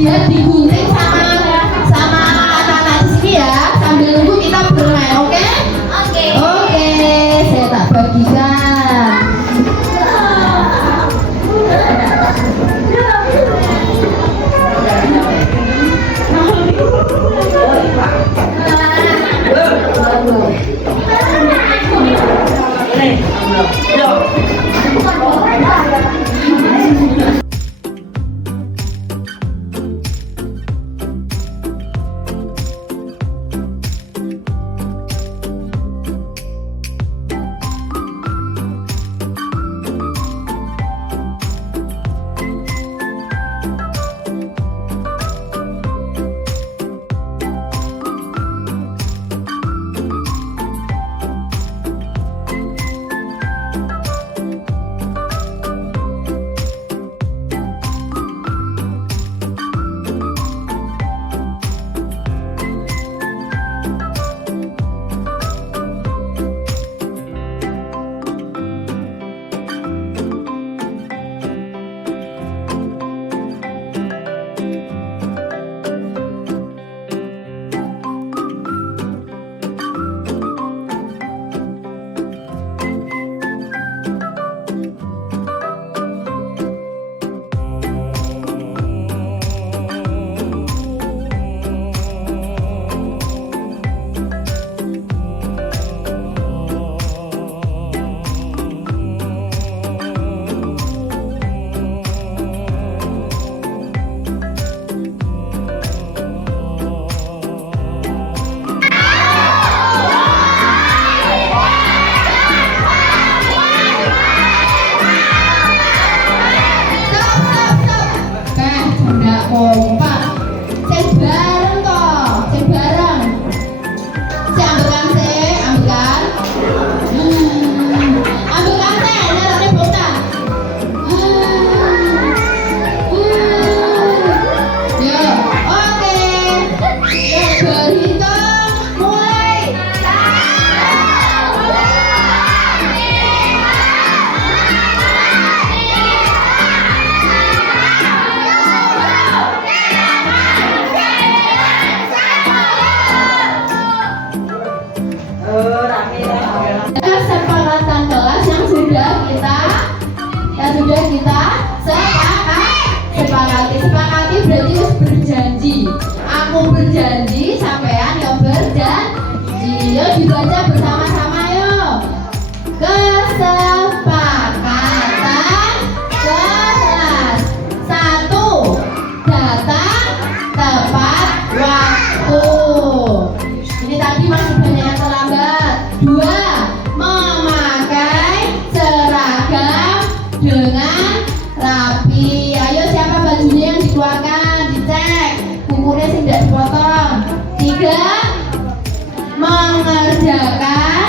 biar digunting sama anak-anak di sini ya, sambil nunggu kita bermain. Oke? Oke, saya tak bagikan. Kesepakatan kelas yang sudah kita sepakati berarti harus berjanji. Aku berjanji, sampean yo berjanji. Yo dibaca bersama-sama yo. Kesepakatan kelas 1. Datang tepat waktu. Ini tadi masih banyak yang terlambat. 2. Memakai seragam dengan rapi. Ayo siapa bajunya yang dikeluarkan, dicek kukunya tidak dipotong. 3. Mengerjakan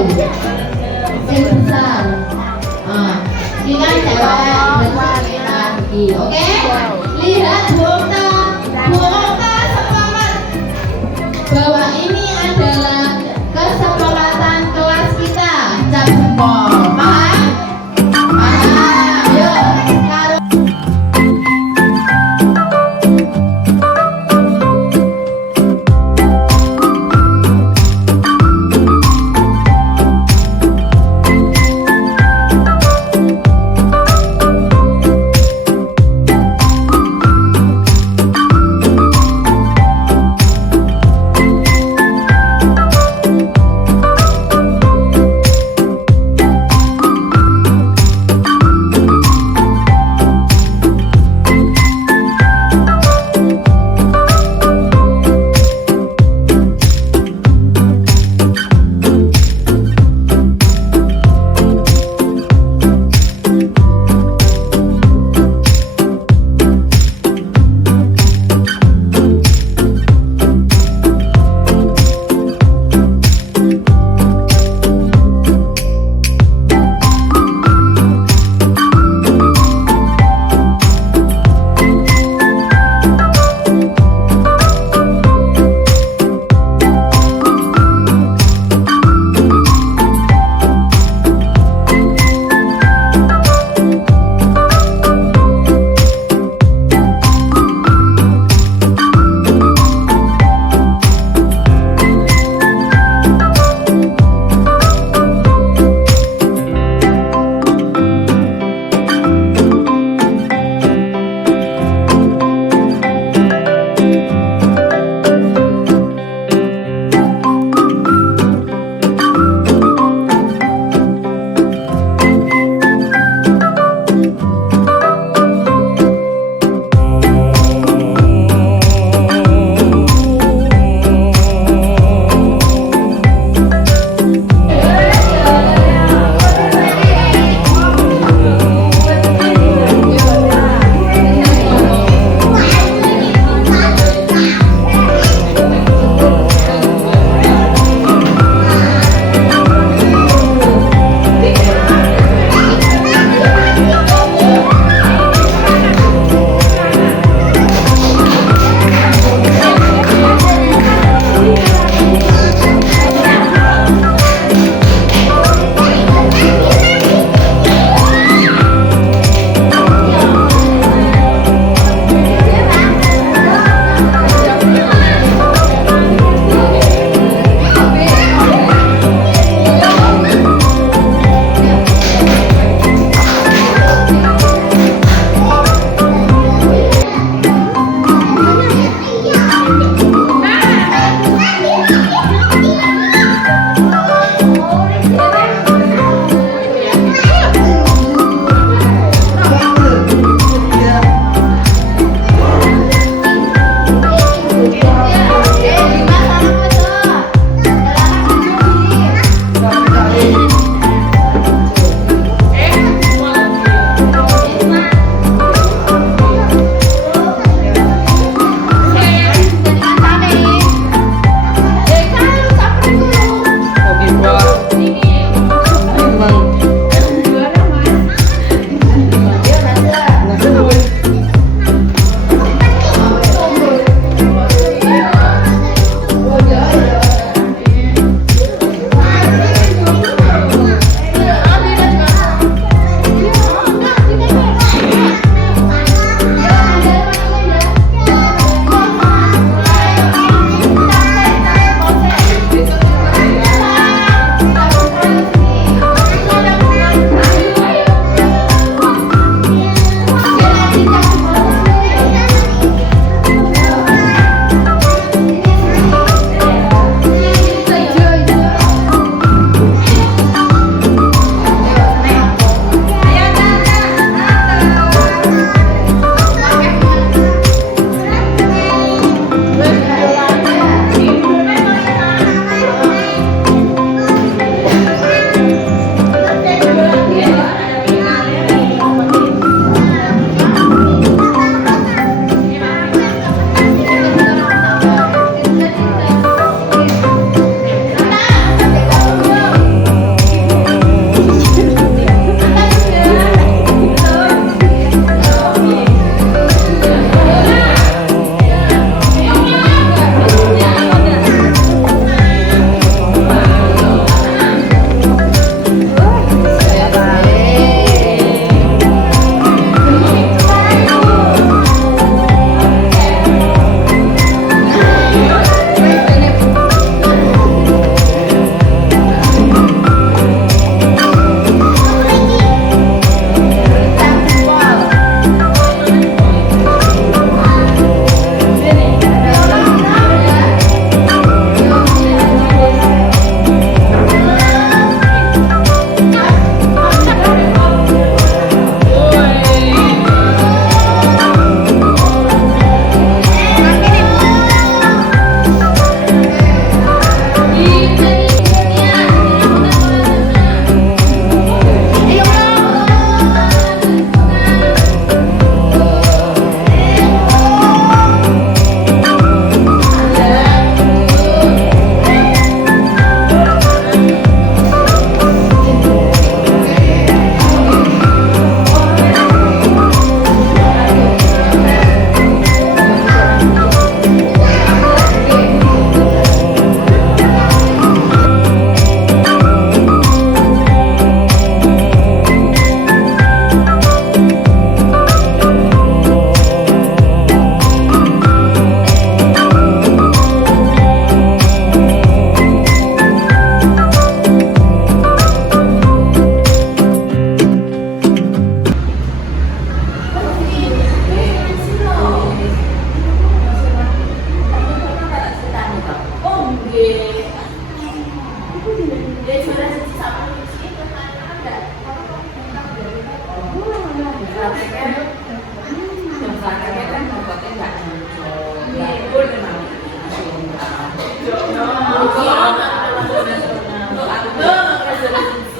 Yang besar. Ini kan cewek berarti lagi. Oke? Lihat Bu Okta. Bu Okta semangat. Bahwa ini adalah kesepakatan kelas kita. Cap jempol. Paham? Paham. Yuk.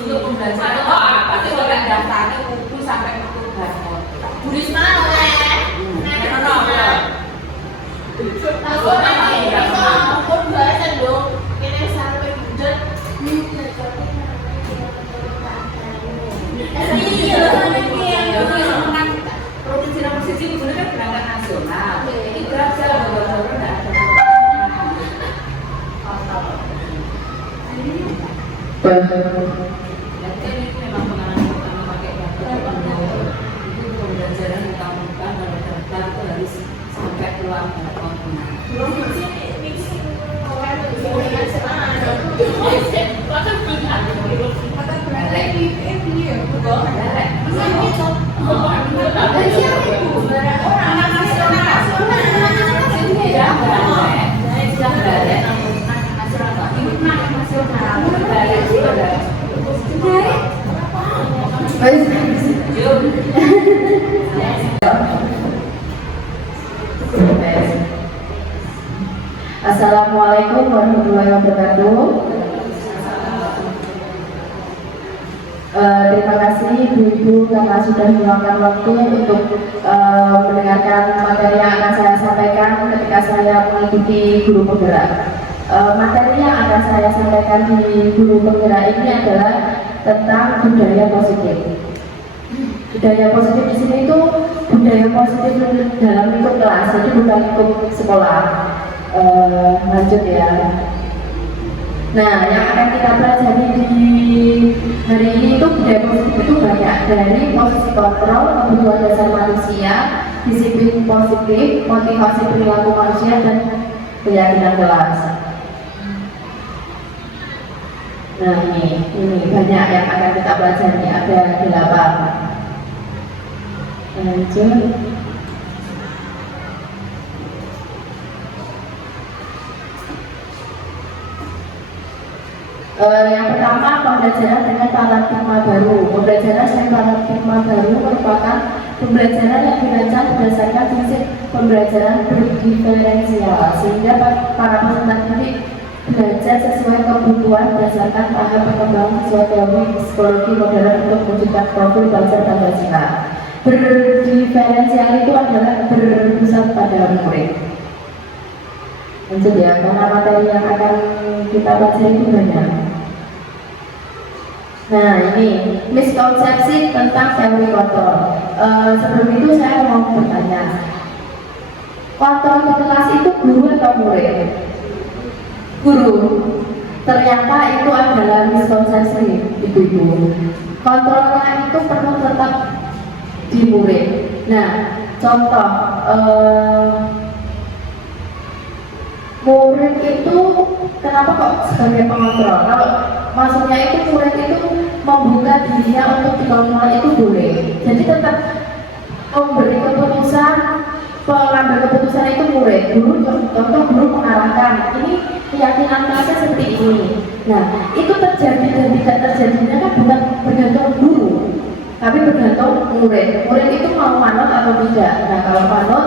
Untuk pembelajaran apa sih kalau daftarnya buku sampai petugas tulis mana ya? Aku pun bahasa dong. Ini sampai bulan. Iya, provinsi nomor siji itu kan berangkat nasional. Ini berasa benar-benar. Jadi ini memang pengalaman pertama pakai daftar itu pembelajaran utama kalau daftar itu harus sampai keluar komponen. Assalamualaikum warahmatullahi wabarakatuh. Terima kasih Ibu-Ibu karena sudah meluangkan waktu untuk mendengarkan materi yang akan saya sampaikan ketika saya mengikuti guru penggerak. Materi yang akan saya sampaikan di guru penggerak ini adalah tentang budaya positif. Budaya positif di sini itu budaya positif dalam lingkup kelas, jadi bukan lingkup sekolah. Lanjut ya. Nah, yang akan kita pelajari di hari ini itu budaya positif itu banyak, dari posisi kontrol, kebutuhan dasar manusia, disiplin positif, motivasi perilaku manusia, dan keyakinan kelas. Nah, ini banyak yang akan kita pelajari, ada 8. Lanjut. Yang pertama, pembelajaran dengan paradigma baru. Pembelajaran dengan paradigma baru merupakan pembelajaran yang dirancang berdasarkan prinsip pembelajaran berdiferensial, sehingga para peserta didik belajar sesuai kebutuhan berdasarkan tahap perkembangan sesuai teori psikologi modern untuk mewujudkan profil belajar Pancasila. Berdiferensial itu adalah berpusat pada murid. Lanjut ya, karena materi yang akan kita baca itu banyak. Nah, ini miskonsepsi tentang teori kontrol. Sebelum itu saya mau bertanya, kontrol di kelas itu guru atau murid? Guru. Ternyata itu adalah miskonsepsi, Ibu-ibu. Kontrolnya itu perlu tetap di murid. Nah, contoh murid itu kenapa kok sebagai pengontrol? Kalau maksudnya itu murid itu membuka dirinya untuk dikontrol itu boleh. Jadi tetap memberi keputusan, pengambil keputusan itu murid. Contoh guru mengarahkan, ini keyakinan kelasnya seperti ini. Nah, itu terjadi dan tidak terjadinya kan bukan bergantung guru, tapi bergantung murid. Murid itu mau manut atau tidak. Nah, kalau manut,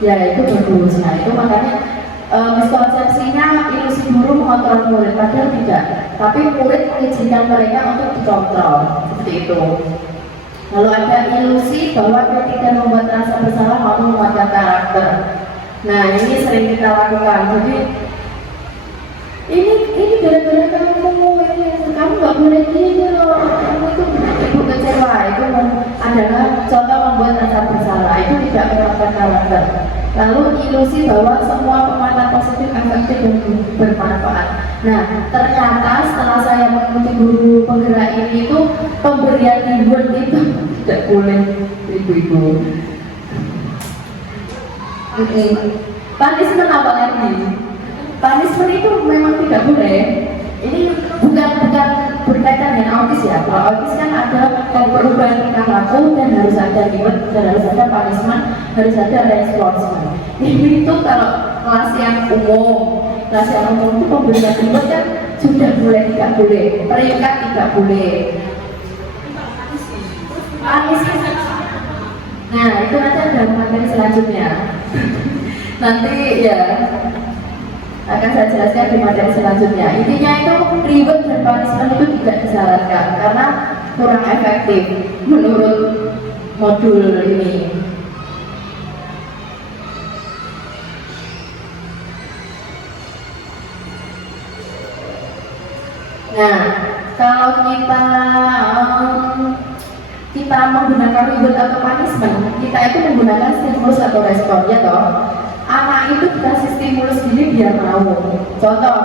ya itu bagus. Nah, itu makanya miskonsepsinya ilusi guru mengontrol murid, padahal tidak. Tapi murid mengizinkan mereka untuk dikontrol, seperti itu. Lalu ada ilusi bahwa ketika membuat rasa bersalah maupun menguatkan karakter. Nah, ini sering kita lakukan. Jadi ini gara-gara kamu nggak boleh gini loh, kamu itu ibu kecewa. Itu adalah contoh membuat rasa bersalah. Itu tidak menguatkan karakter. Lalu ilusi bahwa semua pemantau positif efektif dan bermanfaat. Nah, ternyata setelah saya mengikuti guru penggerak ini itu pemberian reward itu tidak boleh, Ibu-ibu. Punishment apa lagi? Punishment itu memang tidak boleh. Ini bukan berkaitan dengan autis ya. Kalau autis kan ada perubahan tingkah laku dan harus ada reward dan harus ada punishment, harus ada respons. Ini itu kalau kelas yang umum itu pemberian reward kan sudah boleh, tidak boleh, peringkat tidak boleh. Nah, itu nanti ada materi selanjutnya. Nanti ya. Akan saya jelaskan di materi selanjutnya. Intinya itu reward dan punishment itu tidak disarankan karena kurang efektif menurut modul ini. Nah, kalau kita menggunakan reward atau punishment, kita itu menggunakan stimulus atau respon, ya toh. Anak itu dikasih stimulus gini biar mau. Contoh,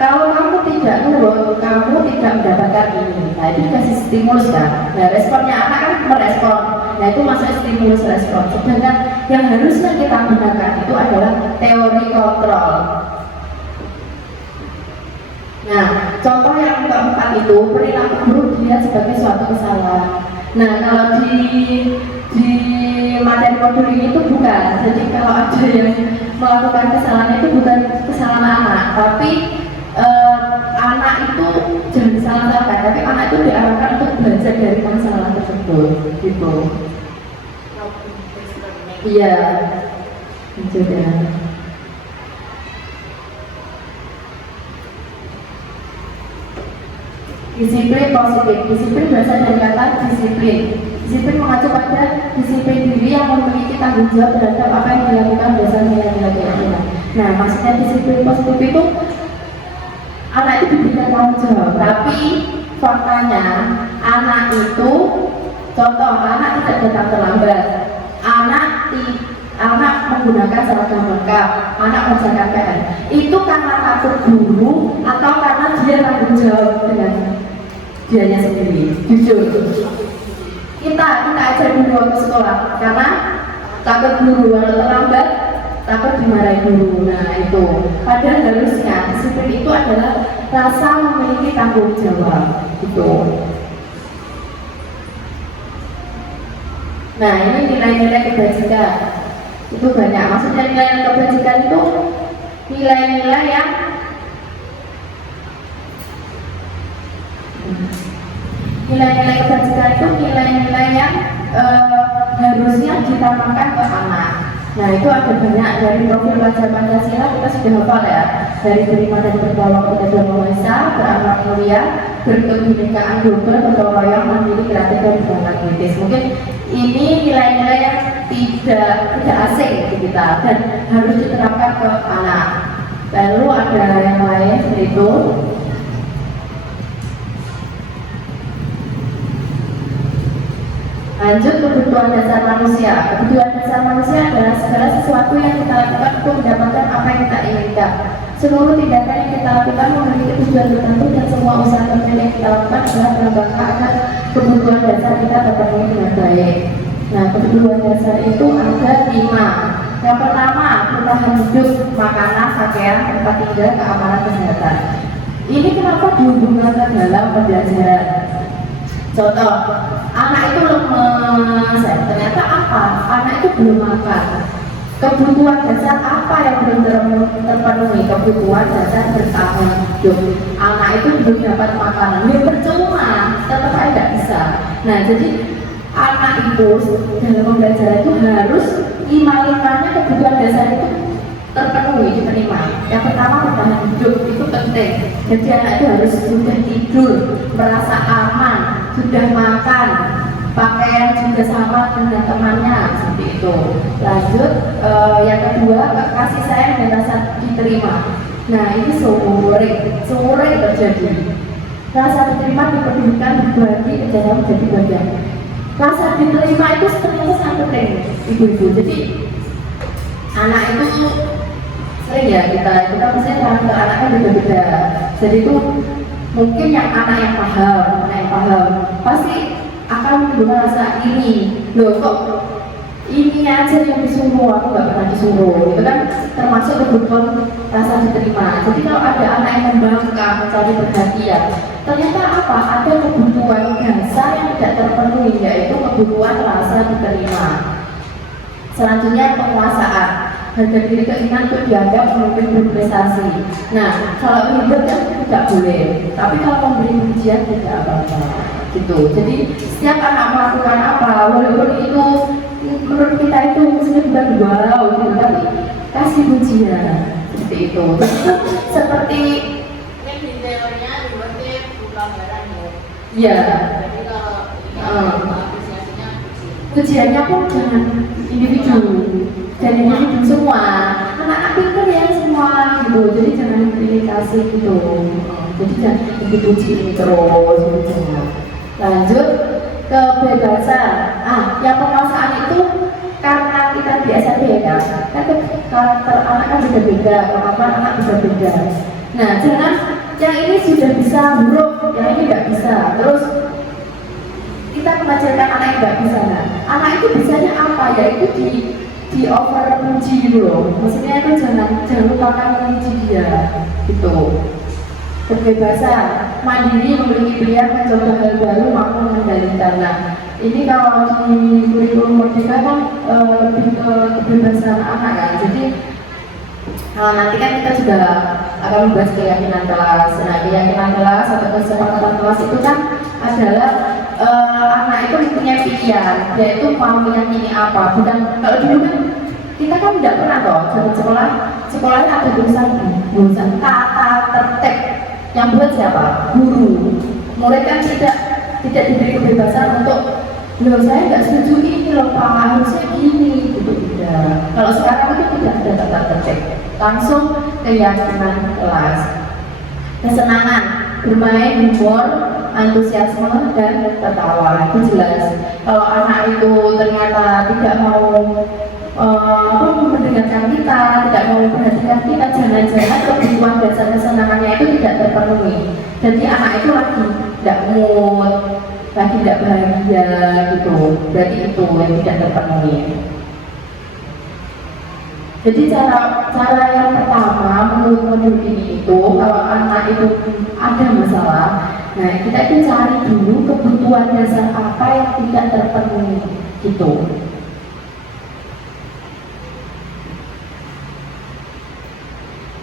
kalau kamu tidak nurut, kamu tidak mendapatkan ini. Nah, itu dikasih stimulus kan. Nah, responnya anak kan merespon. Nah, itu masuk stimulus respon. Sedangkan yang harusnya kita gunakan itu adalah teori kontrol. Nah, contoh yang keempat itu perilaku buruk dilihat sebagai suatu kesalahan. Nah, kalau di materi modul ini itu bukan. Jadi kalau ada yang melakukan kesalahan itu bukan kesalahan anak, tapi anak itu jangan disalahkan. Tapi anak itu diarahkan untuk belajar dari masalah tersebut, gitu. Iya, juga. Disiplin positif. Disiplin berasal dari kata disiplin. Disiplin mengacu pada disiplin diri yang memiliki tanggung jawab terhadap apa yang dilakukan berdasarkan nilai-nilai keyakinan. Nah, maksudnya disiplin positif itu anak itu diberikan tanggung jawab, tapi faktanya anak itu, contoh anak tidak datang terlambat, anak menggunakan seragam lengkap, anak mengerjakan PR. Itu karena takut guru atau karena dia tanggung jawab dengan dianya sendiri. Jujur, kita ajar dulu ke sekolah karena takut guru, kalau terlambat takut dimarahi guru. Nah, itu padahal harusnya disiplin itu adalah rasa memiliki tanggung jawab gitu. Nah, ini nilai-nilai kebajikan itu banyak. Maksudnya nilai kebajikan itu nilai-nilai yang harusnya ditanamkan ke anak. Nah, itu ada banyak dari profil pelajar Pancasila kita sudah hafal ya. Dari terima dan bertolak kepada Maha berakhlak mulia, berkebinekaan global, bergotong royong, mandiri, kreatif dan berbakat kritis. Mungkin ini nilai-nilai yang tidak asing bagi kita dan harus diterapkan ke anak. Lalu ada yang lain seperti itu. Lanjut, kebutuhan dasar manusia. Kebutuhan dasar manusia adalah segala sesuatu yang kita lakukan untuk mendapatkan apa yang kita inginkan. Seluruh tindakan yang kita lakukan memiliki tujuan tertentu dan semua usaha tertentu yang kita lakukan adalah dalam rangka agar kebutuhan dasar kita terpenuhi dengan baik. Nah, kebutuhan dasar itu ada 5. Yang pertama, bertahan hidup, makanan, pakaian, tempat tinggal, keamanan, kesehatan. Ini kenapa dihubungkan ke dalam pembelajaran? Contoh, anak itu lemes, ternyata apa? Anak itu belum makan. Kebutuhan dasar apa yang belum terpenuhi? Kebutuhan dasar bertahan hidup. Anak itu belum dapat makanan, ya percuma, tetap aja tidak bisa. Nah, jadi anak itu dalam pembelajaran itu harus 5-5-nya kebutuhan dasar itu terpenuhi, diterima. Yang pertama, bertahan hidup, itu penting. Jadi anak itu harus sudah tidur, merasa aman, sudah makan, pakaian juga sama dengan temannya, seperti itu. Lanjut, yang kedua, kasih sayang dan rasa diterima. Nah, ini sering terjadi. Rasa diterima diperlukan dibagi kerjasama menjadi bagian. Rasa diterima itu sebenarnya sangat penting, ibu-ibu. Jadi anak itu sering ya kita misalnya karakter anak kan beda-beda. Jadi itu mungkin yang anak yang paham pasti akan menggunakan rasa ini. Loh, kok ini aja yang disuruh, aku nggak pernah disuruh. Itu kan termasuk kebutuhan rasa diterima. Jadi kalau ada anak yang membangkang, mencari perhatian, ternyata apa? Ada kebutuhan dasar yang tidak terpenuhi, yaitu kebutuhan rasa diterima. Selanjutnya, penguasaan. Harga diri keinginan untuk dianggap memimpin berprestasi. Nah, kalau ribet kan tidak boleh, tapi kalau memberi pujian tidak apa-apa gitu. Jadi setiap anak melakukan apa, walaupun itu menurut kita itu mungkin bukan wow gitu, tapi kasih pujian seperti seperti itu. Jadi itu seperti Ini di teorinya berarti pelanggaran ya. ya Jadi kalau apresiasinya ujiannya pun jangan individu dan individu semua, anak-anak pintar ya semua gitu, jadi jangan pilih gitu. Jadi jangan dipuji ini terus gitu, jangan. Lanjut kebebasan. Yang penguasaan itu karena kita di SMP ya kan karakter anak kan beda-beda, kemampuan anak bisa beda. Nah jangan yang ini sudah bisa huruf, yang ini nggak bisa. Terus kita mengajarkan anak yang nggak bisa. Nah, anak itu bisanya apa? Yaitu di overpuji gitu loh. Maksudnya itu jangan lupakan memuji dia gitu. Kebebasan, mandiri, memiliki pilihan, mencoba hal baru, mampu mengendalikan. Nah, ini kalau di kurikulum merdeka kan lebih ke kebebasan anak kan. Jadi nanti kan kita juga akan membahas keyakinan kelas. Nah, keyakinan kelas atau kesepakatan kelas itu kan adalah anak itu punya pilihan, dia itu mau meyakini apa. Bukan kalau dulu kan kita kan tidak pernah toh zaman sekolahnya ada tulisan kata tertib. Yang buat siapa? Guru. Murid kan tidak diberi kebebasan untuk loh saya nggak setuju ini loh Pak, harusnya gini gitu tidak. Kalau sekarang itu tidak ada kata tertib, langsung keyakinan kelas. Kesenangan, bermain, humor, antusiasme dan tertawa itu jelas. Kalau anak itu ternyata tidak mau mendengarkan kita, tidak mau memperhatikan kita, jangan-jangan kebutuhan dasar kesenangannya itu tidak terpenuhi. Jadi anak itu lagi tidak mood, lagi tidak bahagia gitu. Berarti itu yang tidak terpenuhi. Jadi cara yang pertama menurut modul ini itu kalau anak itu ada masalah, nah kita itu cari dulu kebutuhan dasar apa yang tidak terpenuhi gitu.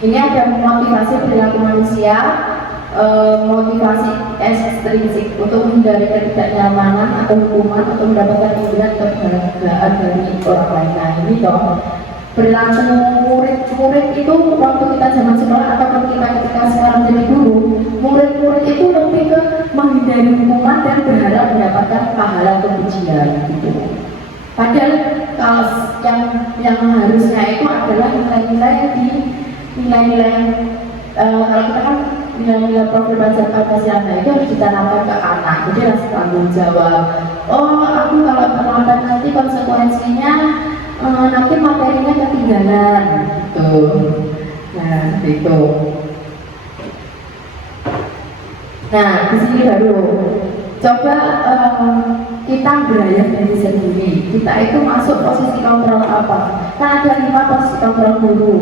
Ini ada motivasi perilaku manusia, motivasi ekstrinsik untuk menghindari ketidaknyamanan atau hukuman atau mendapatkan imbalan kebahagiaan dari orang lain. Nah ini dong perilaku murid itu waktu kita zaman sekolah atau kita ketika sekarang jadi guru, murid-murid itu lebih ke menghindari hukuman dan berharap mendapatkan pahala atau pujian gitu. Padahal yang harusnya itu adalah nilai-nilai kalau kita kan nilai-nilai profil pelajar Pancasila itu harus ditanamkan ke anak. Jadi rasa tanggung jawab. Oh, aku kalau terlambat nanti konsekuensinya nanti materinya ketinggalan gitu. Nah, gitu. Nah, di sini baru coba kita berayah diri sendiri. Kita itu masuk posisi kontrol apa? Kan ada 5 posisi kontrol dulu.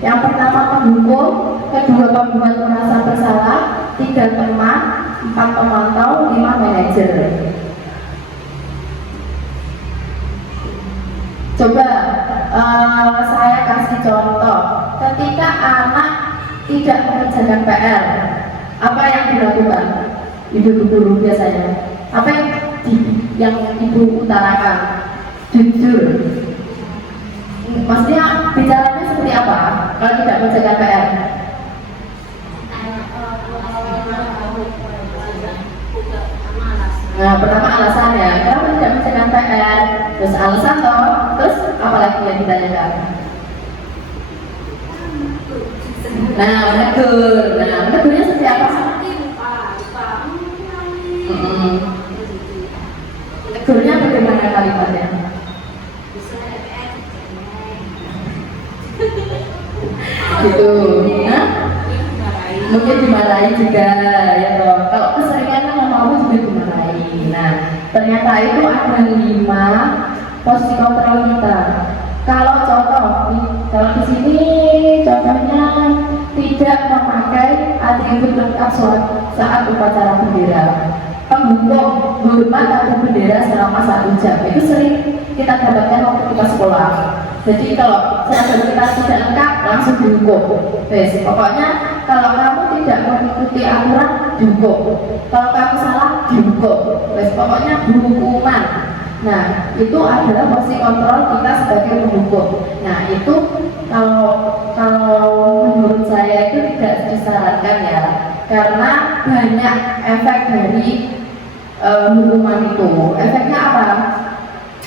Yang pertama pendukung, kedua pembuat merasa bersalah, 3 teman, 4 pemantau, 5 manajer. Coba saya kasih contoh. Ketika anak tidak mengerjakan PR, apa yang dilakukan ibu guru biasanya? Apa yang ibu utarakan? Jujur. Maksudnya bicaranya seperti apa kalau tidak mengerjakan PR? Nah, pertama alasannya, kenapa tidak mengerjakan PR? Terus alasan toh, terus apa lagi yang ditanyakan? Nah, menegur. Nah, menegurnya seperti apa? Menegurnya bagaimana kalimatnya? Gitu, nah? Mungkin dimarahi juga, ya toh. Kalau keseringan ngomong juga dimarahi. Nah, ternyata itu ada 5 posisi kontrol kita. Kalau contoh, kalau di sini contohnya tidak memakai atribut lengkap saat upacara bendera, pembunuh hormat atau bendera selama 1 jam, itu sering kita dapatkan waktu kita sekolah. Jadi kalau seragam kita tidak lengkap langsung dihukum. Pokoknya kalau kamu tidak mengikuti aturan dihukum, kalau kamu salah dihukum. Pokoknya hukuman. Nah itu adalah posisi kontrol kita sebagai penghukum. Nah itu kalau karena banyak efek dari hukuman itu. Efeknya apa?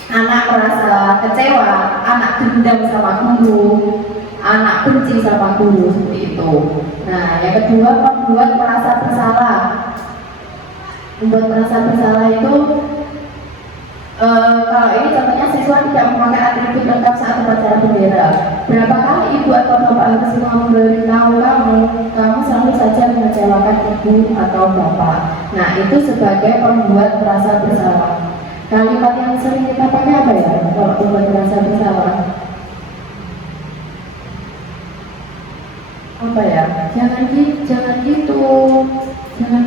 Anak merasa kecewa, anak dendam sama guru, anak benci sama guru, seperti itu. Nah, yang kedua, membuat merasa bersalah. Membuat merasa bersalah itu kalau ini contohnya siswa tidak memakai atribut lengkap saat upacara bendera. Berapa kali ibu atau bapak harus memberitahu kamu selalu saja mengecewakan ibu atau bapak. Nah, itu sebagai pembuat merasa bersalah. Kalimat yang sering kita pakai apa ya kalau membuat merasa bersalah? Apa ya? Jangan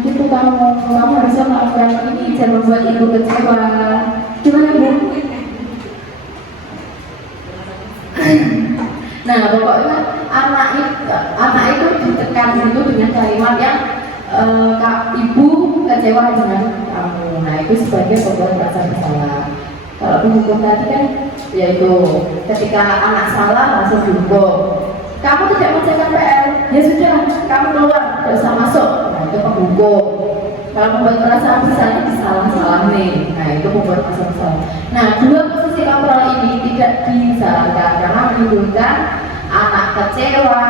gitu, kamu harusnya melakukan ini, jangan membuat ibu kecewa. Gimana bu? Nah, pokoknya anak itu ditekan itu dengan kalimat yang ibu kecewa dengan kamu. Nah, itu sebagai pembuat merasa bersalah. Kalau penghukum tadi kan yaitu ketika anak salah langsung dihukum. Kamu tidak mengerjakan PR, ya sudah, kamu keluar, tidak usah masuk. Nah, itu penghukum. Kalau membuat merasa bersalah disalah-salah nih. Nah, itu membuat merasa bersalah. Nah, dua posisi kontrol ini tidak disarankan karena menimbulkan anak kecewa,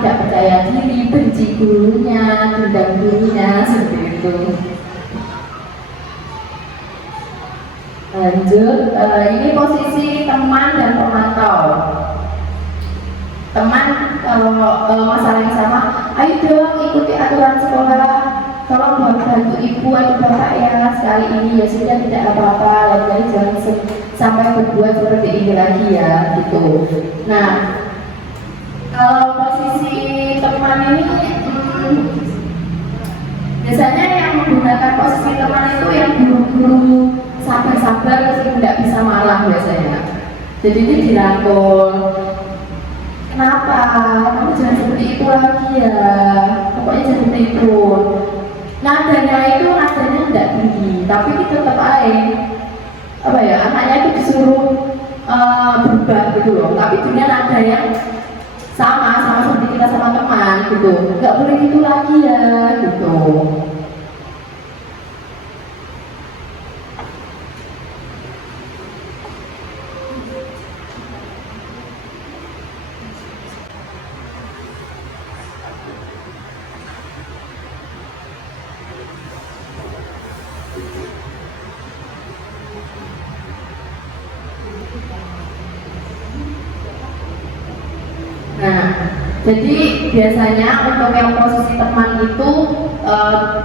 tidak percaya diri, benci gurunya, dendam gurunya, seperti itu. Lanjut, ini posisi teman dan pemantau. Teman kalau masalah yang sama, ayo dong ikuti aturan sekolah, tolong bantu ibu atau bapak ya sekali ini, ya sudah tidak apa-apa, lain kali jangan sampai berbuat seperti ini lagi ya, gitu. Nah, kalau posisi teman ini biasanya yang menggunakan posisi teman itu yang guru-guru sabar-sabar meskipun tidak bisa marah biasanya. Jadi ini dirangkul. Kenapa? Kamu jangan seperti itu lagi ya. Pokoknya jangan seperti itu. Nadanya tidak tinggi, tapi kita tetap aja anaknya itu disuruh berubah gitu loh. Tapi dengan nada yang sama seperti kita sama teman gitu. Nggak boleh gitu lagi ya gitu. Nah, jadi biasanya untuk yang posisi teman itu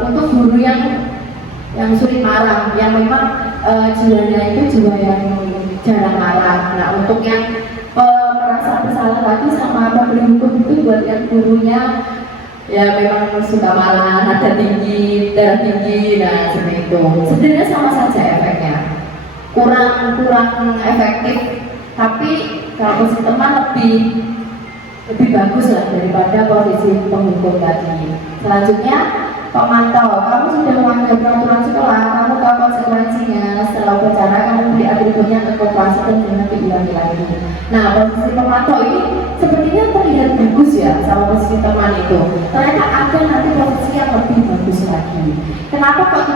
untuk guru yang sulit marah, yang memang jiwanya itu jiwa yang jarang marah. Nah, untuk yang merasa bersalah lagi sama pemberi hukum itu buat yang gurunya ya memang suka marah, nada tinggi, darah tinggi, nah seperti itu. Sebenarnya sama saja efeknya, kurang efektif, tapi kalau posisi teman lebih bagus lah daripada posisi penghukum tadi. Selanjutnya pemantau. Kamu sudah melanggar peraturan sekolah, kamu tahu konsekuensinya. Setelah upacara kamu beri atributnya untuk koperasi dan jangan diulangi lagi. Nah, posisi pemantau ini sepertinya terlihat bagus ya sama posisi teman itu. Ternyata ada nanti posisi yang lebih bagus lagi. Kenapa kok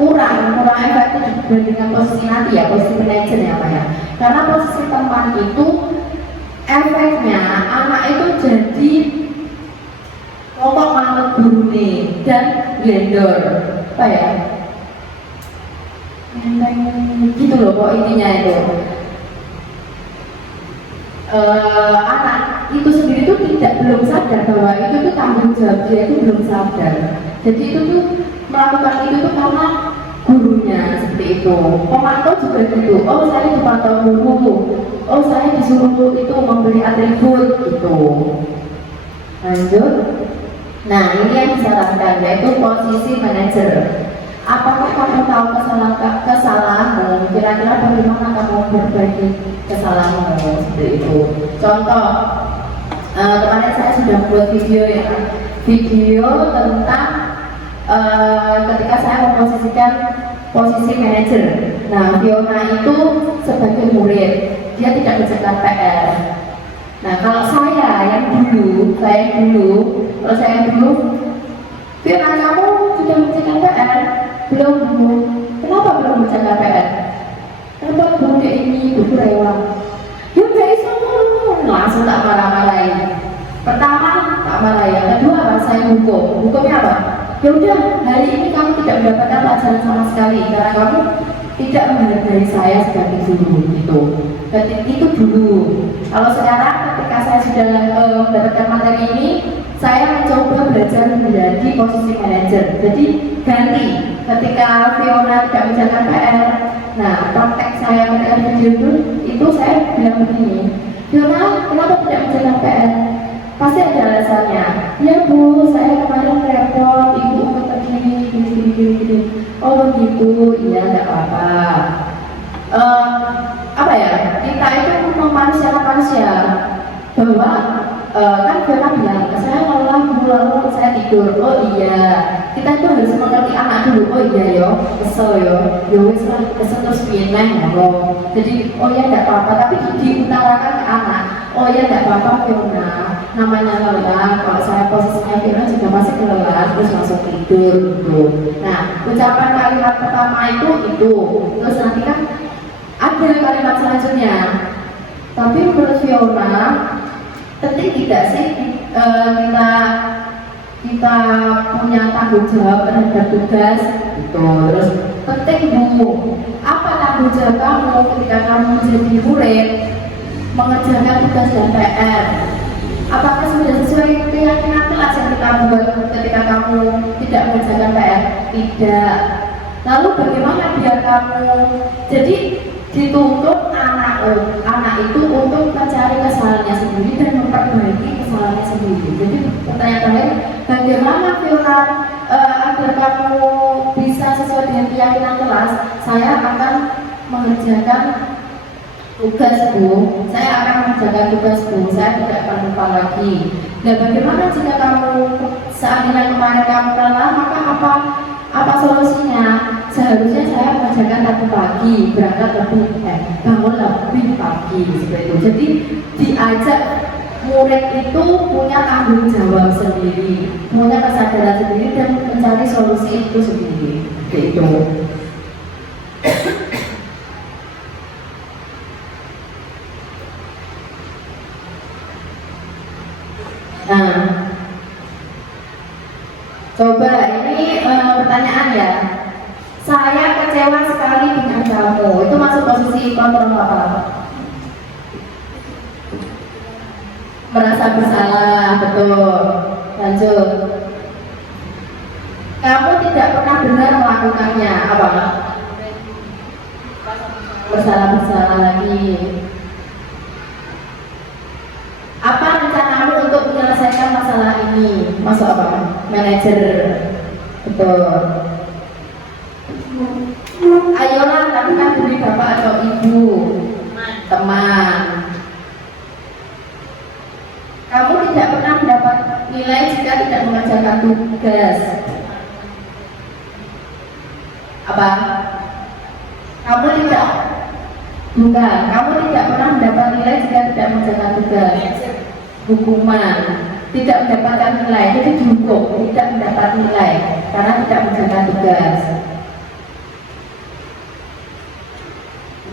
kurang efektif dibandingkan posisi nanti ya, posisi manajer ya Pak ya? Karena posisi teman itu efeknya anak itu jadi pokok manut guru nih dan blender apa ya gitu loh kok intinya itu. Anak itu sendiri tuh belum sadar bahwa itu tuh tanggung jawab dia, itu belum sadar. Jadi itu tuh melakukan itu tuh karena gurunya seperti itu. Pemantau juga gitu. Oh, saya dipantau guru. Oh, saya disuruh itu memberi atribut gitu. Lanjut. Nah, ini yang disarankan yaitu posisi manajer. Apakah kamu tahu kesalahanmu? Kira-kira bagaimana kamu berbagi kesalahanmu seperti itu? Contoh, kemarin saya sudah buat video tentang ketika saya memposisikan posisi manajer. Nah, Fiona itu sebagai murid, dia tidak mengerjakan PR. Nah, kalau saya dulu Firman, kamu sudah mengerjakan PR? Belum, Bu. Kenapa belum mengerjakan PR? Kenapa Bu ini Bu rewel? Ya udah iso langsung tak marah-marahin. Pertama tak marah, yang kedua apa? Saya hukum. Hukumnya apa? Ya udah, hari ini kamu tidak mendapatkan pelajaran sama sekali karena kamu tidak menghargai saya sebagai guru gitu. Berarti itu dulu. Kalau sekarang ketika saya sudah mendapatkan materi ini, saya mencoba belajar menjadi posisi manajer. Jadi ganti ketika Fiona tidak menjalankan PR. Nah, praktek saya ketika video itu saya bilang begini, Fiona, kenapa tidak menjalankan PR? Pasti ada alasannya. Ya Bu, saya kemarin repot, ibu begini. Oh begitu, iya nggak apa-apa. Apa ya? Kita itu memanusiakan manusia. Bahwa kan Fiona bilang, saya lelah, lalu saya tidur. Oh iya, kita itu harus mengerti anak dulu. Oh iya yo, kesel yo wis lah, kesel terus pindah ngomong. Jadi oh ya nggak apa-apa, tapi diutarakan ke anak. Oh ya nggak apa-apa Fiona, namanya lelah. Kalau saya posisinya Fiona juga masih kelelahan terus langsung tidur gitu. Nah, ucapan kalimat pertama itu, terus nanti kan ada kalimat selanjutnya. Tapi menurut Fiona, penting tidak sih kita punya tanggung jawab terhadap tugas gitu. Terus penting Bu, apa tanggung jawab kamu ketika kamu menjadi murid mengerjakan tugas dan PR? Apakah sudah sesuai keyakinan kelas yang kita buat ketika kamu tidak mengerjakan PR? Tidak. Lalu bagaimana biar kamu jadi dituntut anak itu untuk mencari kesalahannya sendiri dan memperbaiki kesalahannya sendiri. Jadi pertanyaan terakhir, bagaimana Fiona agar kamu bisa sesuai dengan keyakinan kelas? Saya akan mengerjakan tugas Bu, saya akan mengerjakan tugas Bu, saya tidak akan lupa lagi. Dan bagaimana jika kamu seandainya kemarin kamu lelah, maka apa solusinya? Seharusnya saya mengerjakan tadi pagi, berangkat bangun lebih pagi seperti itu. Jadi diajak murid itu punya tanggung jawab sendiri, punya kesadaran sendiri dan mencari solusi itu sendiri. Gitu. Nah, coba ini pertanyaan ya. Saya kecewa sekali dengan kamu. Itu masuk posisi kontrol apa? Merasa bersalah, betul. Lanjut. Kamu tidak pernah benar melakukannya, apa? Bersalah lagi. Apa rencanamu untuk menyelesaikan masalah ini? Masuk apa? Manajer, betul. Ayolah, lakukan demi bapak atau ibu, teman. Kamu tidak pernah mendapat nilai jika tidak mengerjakan tugas. Apa? Kamu tidak pernah mendapat nilai jika tidak mengerjakan tugas. Hukuman, tidak mendapatkan nilai, jadi dihukum, tidak mendapat nilai karena tidak mengerjakan tugas.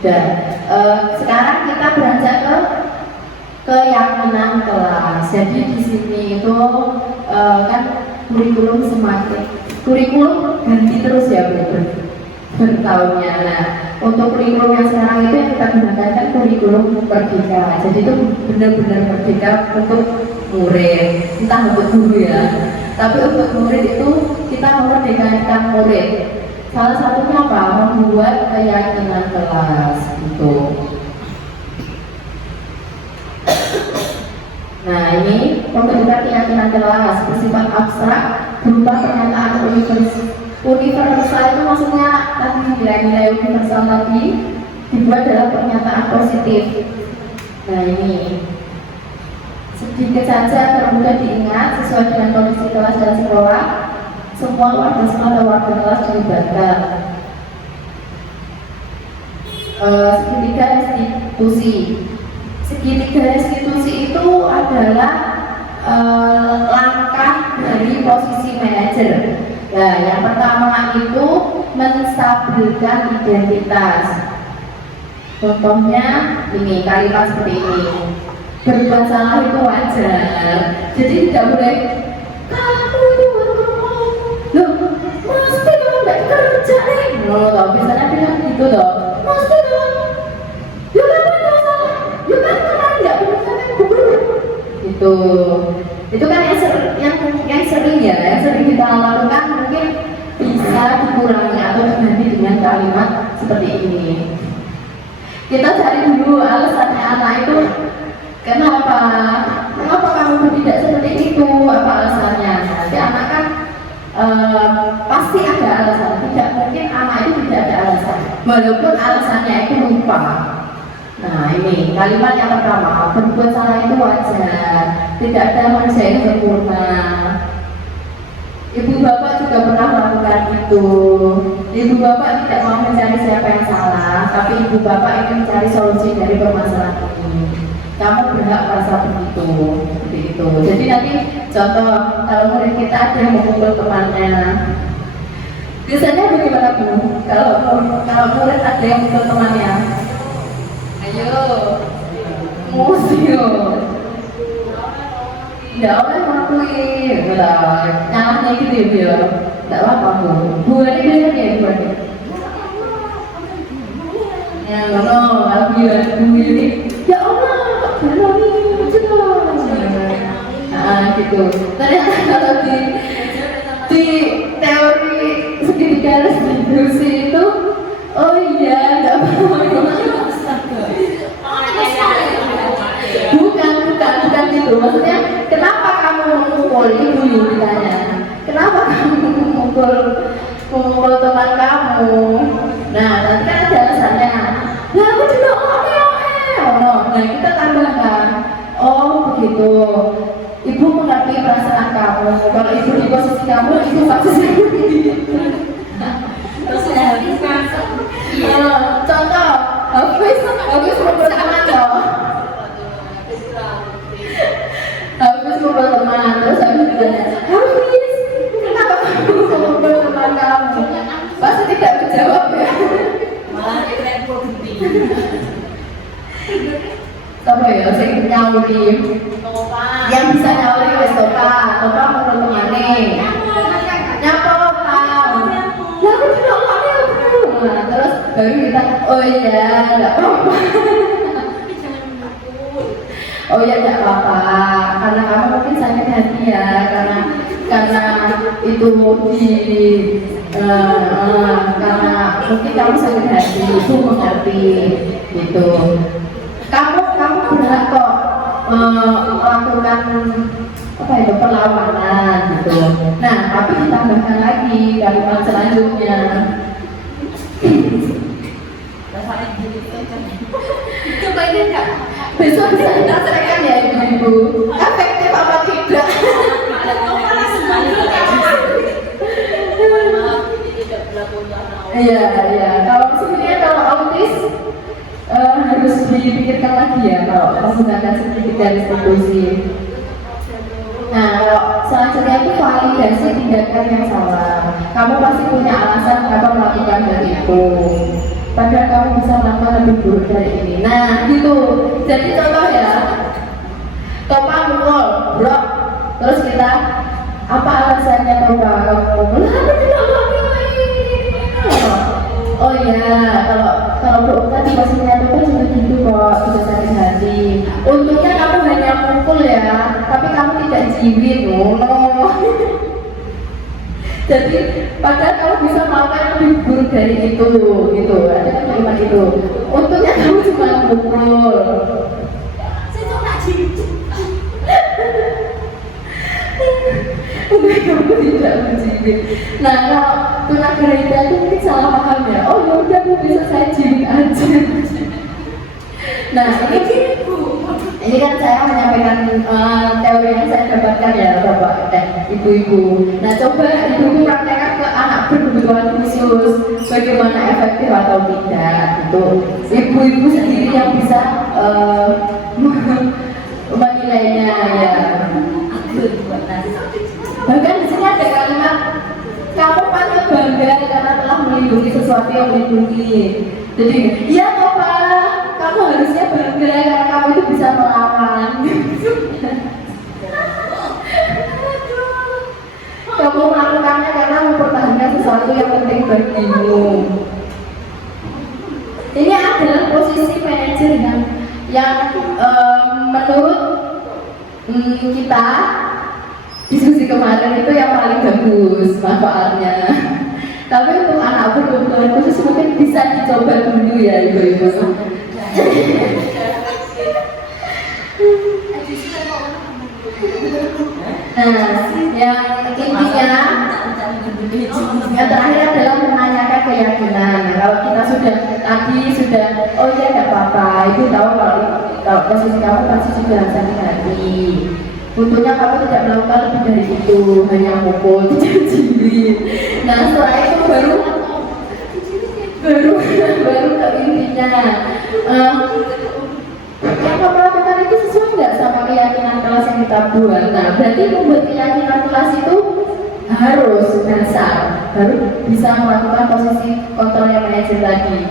Dan sekarang kita beranjak ke keyakinan kelas. Jadi di sini itu kan kurikulum ganti terus ya bertahunnya. Nah, untuk kurikulum yang sekarang itu yang kita gunakan kan kurikulum merdeka. Jadi itu benar-benar merdeka untuk murid, entah untuk guru ya. Tapi untuk murid itu kita memerdekakan murid. Salah satunya apa? Membuat keyakinan kelas gitu. Nah ini pembentukan keyakinan kelas bersifat abstrak berupa pernyataan universal itu maksudnya tadi nilai-nilai universal tadi dibuat dalam pernyataan positif. Nah ini sedikit saja agar mudah diingat sesuai dengan kondisi kelas dan sekolah. Semua warga sekolah dan warga kelas dilibatkan. Segitiga institusi itu adalah langkah dari posisi manajer belajar. Nah, yang pertama itu menstabilkan identitas. Contohnya ini kalimat seperti ini. Berbuat salah itu wajar. Jadi tidak boleh kamu itu loh, mesti kamu nggak kerja nih. Loh, biasanya bilang gitu loh. Mesti kamu, yuk kan kamu salah, yuk kan kemarin nggak benar gubernur. Itu kan yang sering ya, yang sering kita lakukan mungkin bisa dikurangi atau diganti dengan kalimat seperti ini. Kita cari dulu alasannya anak itu kenapa kamu tidak seperti itu, apa alasannya. Nanti anak kan pasti ada alasan, tidak mungkin anak itu tidak ada alasan walaupun alasannya itu lupa. Nah ini kalimat yang pertama, berbuat salah itu wajar, tidak ada manusia yang sempurna. Ibu bapak juga pernah melakukan itu. Ibu bapak tidak mau mencari siapa yang salah, tapi ibu bapak ingin mencari solusi dari permasalahan ini. Kamu berhak merasa begitu, seperti itu. Jadi nanti contoh kalau murid kita ada yang memukul temannya, biasanya bagaimana Bu? Kalau murid ada yang memukul temannya, ayo, musio. Ya oleh ngakuin, nyalahnya gitu ya dia. Tidak apa-apa Bu. Bu ini biasanya ya Bu ini. Ya kalau Bu ini, ya Allah, kok berani gitu. Ternyata kalau di teori segitiga distribusi itu, oh iya, nggak apa-apa. Bukan gitu. Maksudnya, kenapa kamu memukul ibu ditanya? Kenapa kamu memukul teman kamu? Nah, nanti kan ada alasannya. Nah, aku juga nah, kita tambahkan. Oh, begitu. Ibu mengerti perasaan kamu. Kalau ibu di posisi kamu, ibu pasti sedih. Contoh, habis memperteman loh. Habis memperteman, terus habis ditanya, habis, kenapa kamu memperteman kamu? Pasti tidak menjawab ya. Malah keren berhenti. Apa ya, sing nyauri yang bisa nyauri wes Topa menurut nyapa tau lah aku tidak mau. Nah, terus baru kita oh iya enggak apa-apa. Oh iya enggak apa-apa karena kamu mungkin sakit hati ya karena itu karena mungkin kamu sakit hati, itu mengerti gitu. Kamu berhak kok melakukan apa itu perlawanan gitu. Nah, tapi ditambahkan lagi kalimat selanjutnya. Coba ini enggak? Besok bisa dirasakan ya ibu-ibu. Efektif apa tidak? Iya. Kalau sebenarnya kalau autis harus dipikirkan lagi ya kalau menggunakan segitiga distribusi. Nah, kalau selanjutnya itu validasi tindakan yang salah. Kamu pasti punya alasan kenapa melakukan hal itu. Padahal kamu bisa melakukan lebih buruk dari ini. Nah, gitu. Jadi contoh ya, Topa mukul, bro. Terus kita, apa alasannya Topa? Kamu mukul? Aku tidak melakukan ini. Oh iya, kalau berusaha di posisinya Topa juga gitu kok, sudah sakit hati. Untungnya kamu hanya mukul ya, tapi kamu tidak jiwit, no. Jadi padahal kamu bisa melakukan lebih buruk dari itu, gitu. Ada kan kalimat itu. Untungnya kamu cuma mukul. Kamu tidak menjiwit. Nah, kalau tunagrahita itu mungkin salah paham ya. Oh ya udah, aku bisa saya jiwit aja. Nah, ini kan saya menyampaikan teori yang saya dapatkan ya Bapak dan Ibu-ibu. Nah, coba Ibu praktekkan ke anak berkebutuhan khusus bagaimana efektif atau tidak. Itu Ibu-ibu sendiri yang bisa menilainya ya. Bahkan di sini ada kalimat bangga karena telah melindungi sesuatu yang melindungi. Jadi, iya kok Pak, kamu harusnya bangga karena kamu itu bisa melawan. Kamu melakukannya karena mempertahankan sesuatu yang penting bagimu. Ini adalah posisi manajer yang menurut kita diskusi kemarin itu yang paling bagus manfaatnya. Tapi untuk anak berkebutuhan khusus mungkin bisa dicoba dulu ya ibu-ibu. Nah, yang intinya yang terakhir adalah menanyakan keyakinan. Kalau kita sudah oh iya tidak apa-apa, ibu tahu kalau posisi kamu pasti sudah sakit hati. Untungnya kamu tidak melakukan lebih dari itu, hanya mukul, tidak ciri. Nah setelah itu baru ke intinya. Yang kamu lakukan itu sesuai nggak sama keyakinan kelas yang kita buat? Nah berarti membuat keyakinan kelas itu harus dasar, baru bisa melakukan posisi kontrol yang manajer tadi.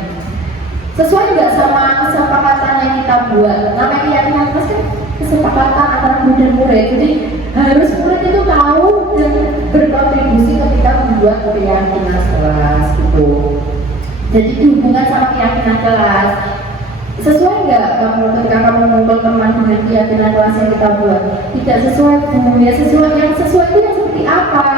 Sesuai nggak sama kesepakatan yang kita buat? Namanya keyakinan kelas kan kesepakatan antara guru dan murid. Jadi harus murid itu tahu dan berkontribusi ketika membuat keyakinan kelas itu. Jadi hubungan sama keyakinan kelas. Sesuai nggak kamu ketika kamu mengumpul teman dengan keyakinan kelas yang kita buat? Tidak sesuai, ya sesuai yang sesuai itu yang seperti apa?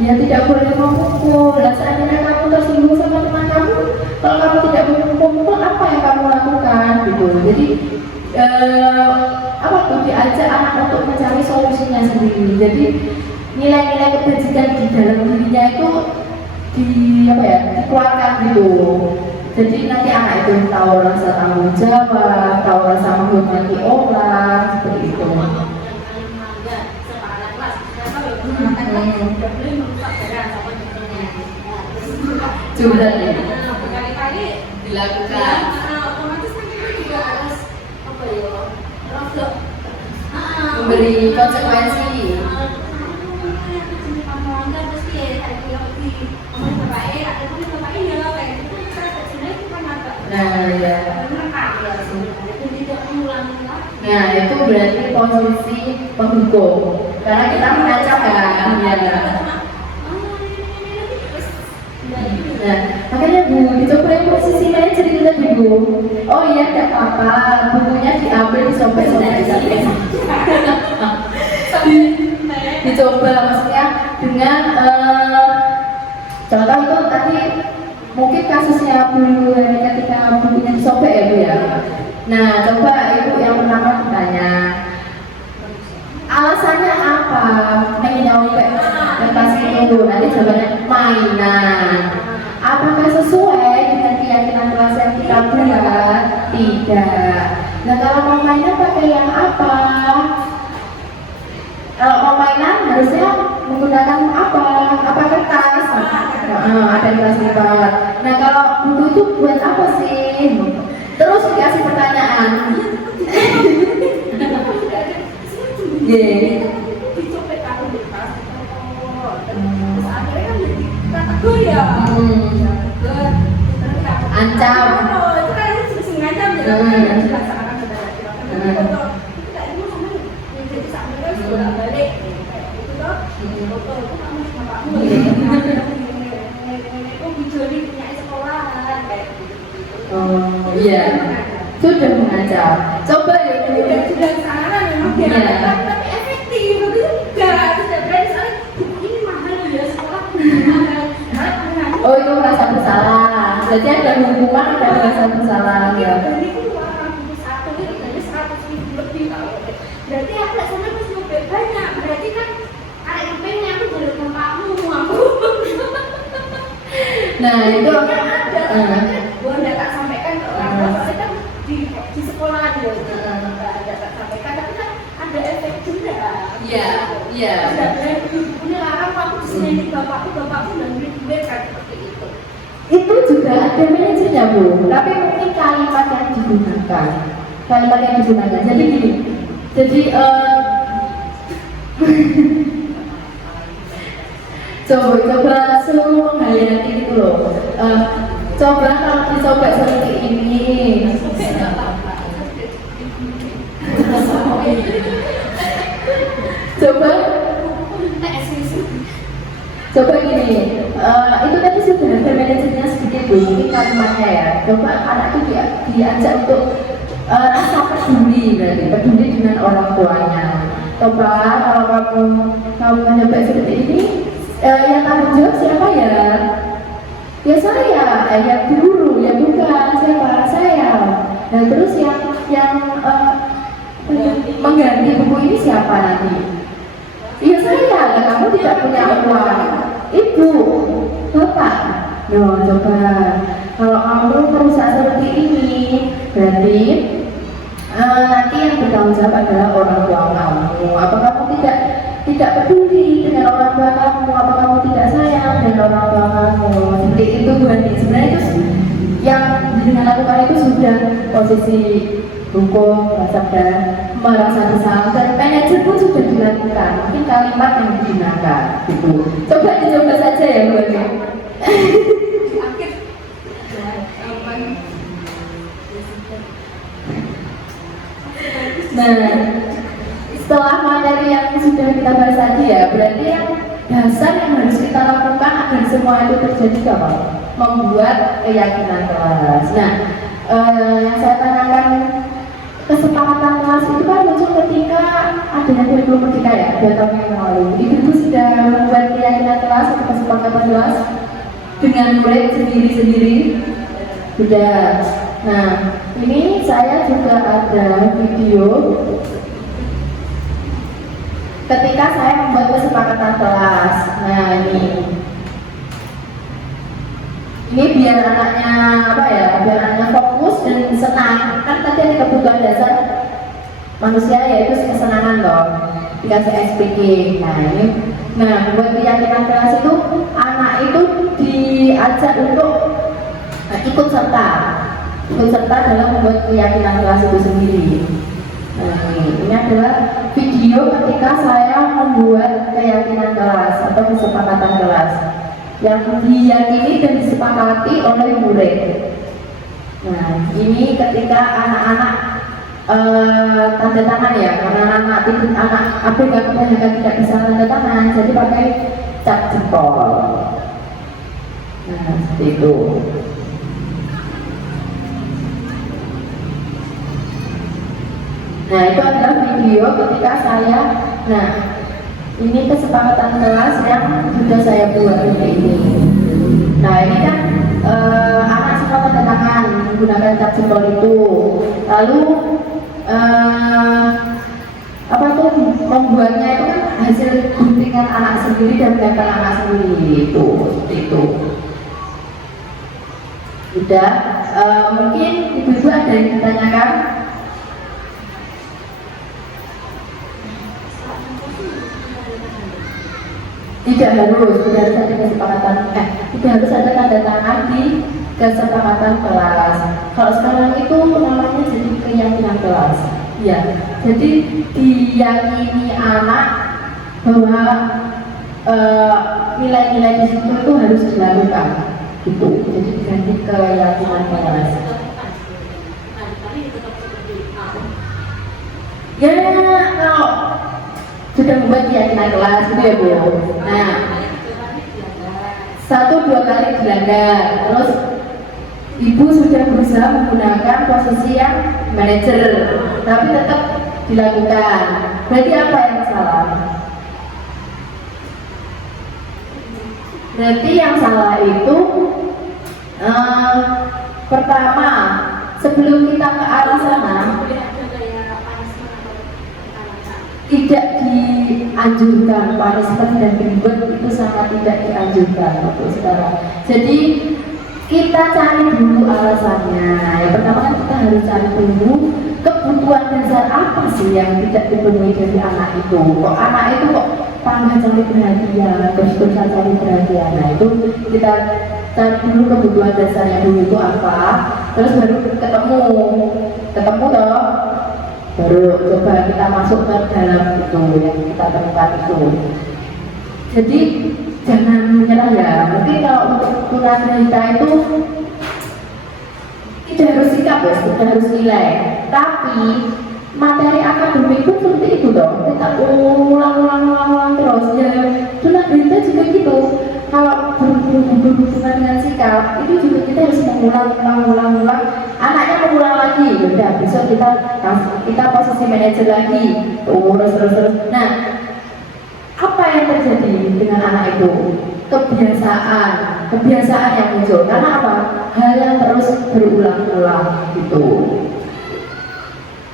Ya tidak boleh memukul. Dan seandainya kamu tersinggung sama teman kamu, kalau kamu tidak memukul, apa yang kamu lakukan? Gitu. Jadi apa tuh diajak anak untuk mencari solusinya sendiri. Jadi nilai-nilai kebajikan di dalam dirinya itu dikeluarkan gitu. Jadi nanti anak itu tahu rasa tanggung jawab, tahu rasa menghormati orang, seperti itu. Sudah nih dilakukan. Memberi konsekuensi. Nah itu berarti posisi penghukum karena kita mengancam kan ya. Nah makanya Bu dicoba yang posisi manajer itu tadi Bu. Oh iya tidak apa-apa, bukunya diambil disobek-sobek dicoba maksudnya dengan contoh itu tadi mungkin kasusnya Bu ketika bukunya disobek ya Bu ya. Nah coba Ibu yang pertama ditanya alasannya apa menyobek kertas itu, nanti jawabannya mainan. Apakah sesuai dengan keyakinan kelas yang kita buat? Tidak. Nah kalau mau mainan pakai yang apa? Kalau mau mainan harusnya menggunakan apa? Apa kertas? Ada kertas lipat. Nah kalau buku itu buat apa sih? Terus dikasih pertanyaan. Ancam. Itu kan ngancam ya. Oh iya, sudah mengancam. Coba ya sudah sana memang tapi efektif, tapi enggak berani soalnya buku ini mahal ya sekolah mahal. Oh itu merasa bersalah. Jadi ada hukuman ada merasa bersalah ya. Ini orang buku satu itu dari 100.000 lebih kalau. Berarti aku sana harus lebih banyak. Berarti kan ada yang pengen aku jadi bapakmu aku. Nah itu Boleh tak sampaikan ke orang tua, soalnya kan di sekolah ada tak sampaikan, tapi kan ada efek juga. Iya, iya. Ini larang aku disini bapakku dan duit kan seperti itu. Itu juga ada manajernya Bu, tapi mungkin kalimat yang digunakan. Jadi gini, Coba seluruh menghayati gitu loh. Coba kalau dicoba seperti ini. Coba gini, itu tadi sudah ada manajernya sedikit bu, ini kalimatnya ya. Coba anak itu diajak untuk rasa peduli, berarti peduli dengan orang tuanya. Coba kalau kamu mencoba seperti ini, yang tanggung jawab siapa ya? Ya saya, ya guru, ya bukan siapa saya. Dan terus yang mengganti buku ini siapa nanti? Iya saya, kamu tidak punya uang. Ibu, bapak. No, coba kalau kamu merusak seperti ini, berarti nanti yang bertanggung jawab adalah orang tua kamu. Apa kamu tidak peduli dengan orang tua kamu? Apa kamu tidak sayang dengan orang tua kamu? Seperti itu berarti sebenarnya itu yang dengan lakukan itu sudah posisi hukum, merasa bersalah dan manajer pun sudah dilakukan. Mungkin kalimat yang digunakan gitu. Coba dicoba saja ya Bu. Nah, setelah materi yang sudah kita bahas tadi ya, berarti yang dasar yang harus kita lakukan agar semua itu terjadi apa? Membuat keyakinan kelas. Nah, yang saya tanyakan kesepakatan kelas itu kan muncul ketika adanya kurikulum merdeka ya, 2 tahun yang lalu. Ibu sudah membuat keyakinan kelas atau kesepakatan kelas dengan murid sendiri-sendiri. Sudah. Nah, ini saya juga ada video ketika saya membuat kesepakatan kelas. Nah, ini biar anaknya biar anaknya fokus dan senang. Kan tadi ada kebutuhan dasar manusia yaitu kesenangan loh, dikasih SPG. Nah buat keyakinan kelas itu anak itu diajak untuk ikut serta dalam membuat keyakinan kelas itu sendiri. Nah, ini adalah video ketika saya membuat keyakinan kelas atau kesepakatan kelas yang diyakini dan disepakati oleh murid. Nah, ini ketika anak-anak tanda tangan ya, karena anak ABK kebanyakan tidak bisa tanda tangan, jadi pakai cap jempol. Nah, seperti itu. Nah, itu adalah video ketika saya, ini kesepakatan kelas yang sudah saya buat ini. Nah, ini kan anak semua tanda tangan menggunakan cap jempol itu. Lalu membuatnya itu kan hasil guntingan anak sendiri dan gambar anak sendiri itu, seperti itu. Sudah, mungkin ibu-ibu ada yang ditanyakan? Tidak harus ada kesepakatan, tidak harus ada tanda tangan di kesepakatan kelas. Kalau sekarang itu namanya jadi keyakinan kelas. Ya, jadi diyakini anak bahwa nilai-nilai di situ itu harus dilakukan. Gitu. Jadi diganti keyakinan kelas. Ya, kalau sudah membuat keyakinan kelas gitu ya Bu. Nah, 1-2 kali dilanggar, terus ibu sudah berusaha menggunakan posisi yang manajer, tapi tetap dilakukan. Berarti apa yang salah? Berarti yang salah itu pertama, sebelum kita ke arah sana tidak dianjurkan punishment dan reward, itu sangat tidak dianjurkan untuk sekarang. Jadi kita cari dulu alasannya. Yang pertama kan kita harus cari dulu kebutuhan dasar apa sih yang tidak dipenuhi dari anak itu. Kok anak itu kok tambah cari perhatian, terus-terusan cari perhatian. Nah itu kita cari dulu kebutuhan dasarnya dulu itu apa. Terus baru ketemu loh. Baru coba kita masuk ke dalam itu yang kita temukan itu. Jadi jangan menyerah ya. Mungkin kalau untuk tunagrahita itu tidak harus sikap ya, tidak harus nilai, tapi materi akademik pun seperti itu dong, kita ulang terus ya. Tunagrahita juga gitu, kalau berhubungan dengan sikap itu juga kita harus mengulang. Anaknya mengulang lagi, udah besok kita posisi manajer lagi, terus. Nah, apa yang terjadi dengan anak itu? Kebiasaan yang muncul. Karena apa? Hal yang terus berulang-ulang gitu.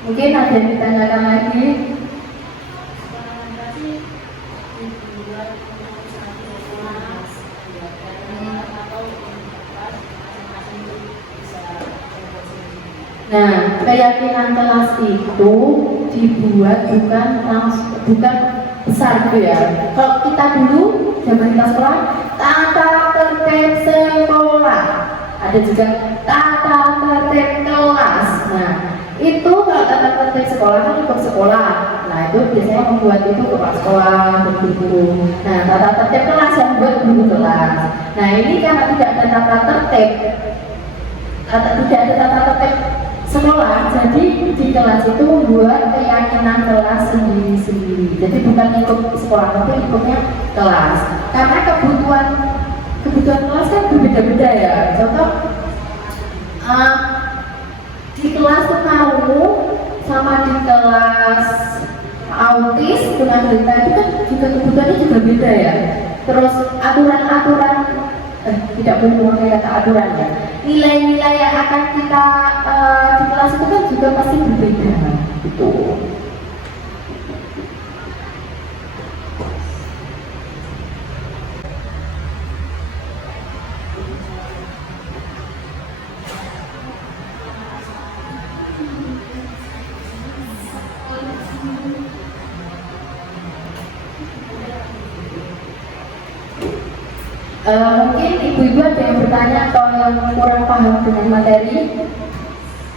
Mungkin ada yang ditanyakan lagi. Nah, keyakinan kelas itu dibuat bukan besar gitu ya. Kalau kita dulu zaman kita sekolah, tata tertib sekolah, ada juga tata tertib kelas. Nah, itu kalau tata tertib sekolah kan untuk sekolah. Nah, itu biasanya membuat itu kepala sekolah, guru. Nah, tata tertib kelas yang buat guru kelas. Nah, ini karena tidak ada tata tertib sekolah, jadi di kelas itu membuat keyakinan kelas sendiri. Jadi bukan ikut sekolah, tapi ikutnya kelas. Karena kebutuhan kelas kan berbeda-beda ya. Contoh di kelas tunaru sama di kelas autis tunagrahita itu kan juga kebutuhannya juga beda ya. Terus aturan-aturan tidak boleh memakai kata aturan ya. Nilai-nilai yang akan kita di kelas itu kan juga pasti berbeda gitu. Mungkin ibu-ibu ada yang bertanya atau yang kurang paham dengan materi?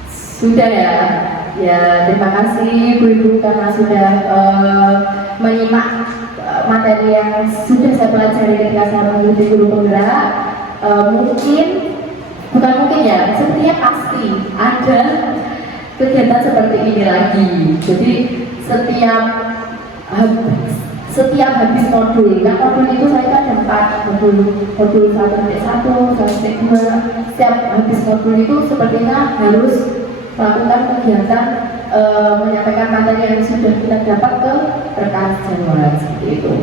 Sudah ya? Ya, terima kasih ibu-ibu karena sudah menyimak materi yang sudah saya pelajari ketika saya mengikuti guru penggerak. Bukan mungkin ya, sepertinya pasti ada kegiatan seperti ini lagi. Jadi setiap habis modul, yang modul itu saya kan ada 4 modul 1.1, 1.2. Setiap habis modul itu sepertinya harus melakukan kegiatan menyampaikan materi yang sudah kita dapat ke rekan senior seperti itu.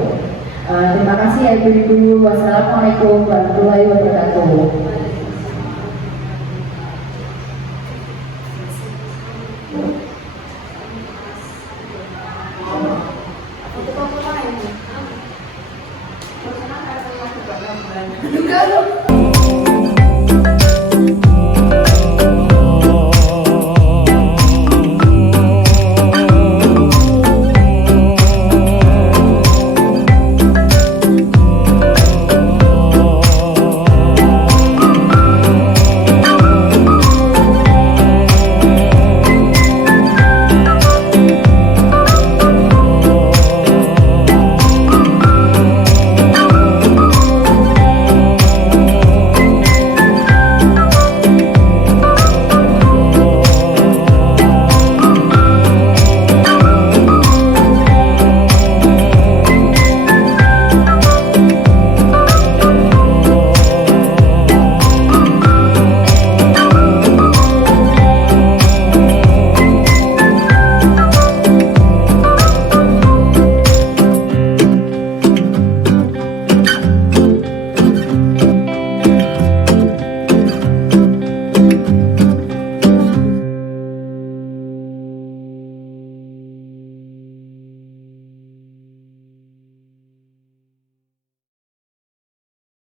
Terima kasih ya ibu-ibu. Wassalamualaikum warahmatullahi wabarakatuh. Enggak.